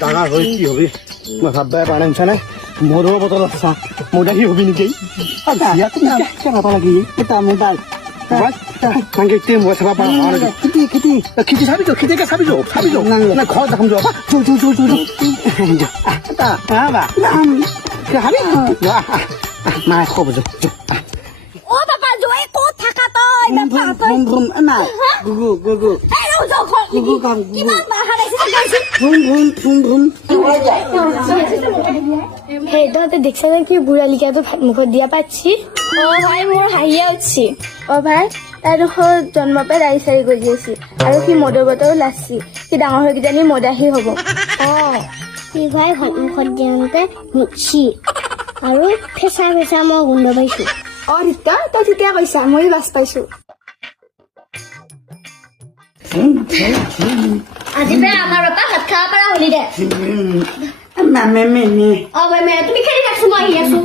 ডাঙৰ হৈ কি হবি মই ভাববাই পৰা নাই নাই মদৰ বটল আছে মদা কি হবি নেকি কেনেকুৱা লাগি এটা মোবাইল মানে এতিয়া মই চাব পাৰা খেতি খেতি খেতি চাবিছো খেতিকে চাবিছো চাবিছো না ঘৰ দেখাম যোৱা মায়ে খব যো ও বাবা জয় ক'ত থাকা তই বাবা ভুম ভুম নাই গুগু গুগু এই ৰজা গুগু কাম কিমান বাহাত আছে গাইছি ভুম ভুম ভুম ভুম হে তহঁতে দেখছ নে কি বুঢ়া লিখিয়াটো ভাত মুখত দিয়া পাচ্ছি ও ভাই মোৰ হাঁহিয়ে উঠছি অ ভাই তাই দেখোন জন্মৰ পৰাই দাড়ি চাৰি গজি আছিল আৰু সি মদৰ বটল লাচছি সি ডাঙৰ হৈ কিজানি মদাহী হ'ব অ সি ভাই ভাত মুখত দিওঁতে মুচি আৰু ফেঁচা ফেঁচা মই গোন্ধ পাইছো অ ৰীতা তই তেতিয়া কৈছা মই বাছ পাইছো আজি বে আমাৰ বাপা ভাত খাব পৰা হলি দে মামে মেনে অ ভাই মে তুমি খেলি থাকছো মই আহি আছো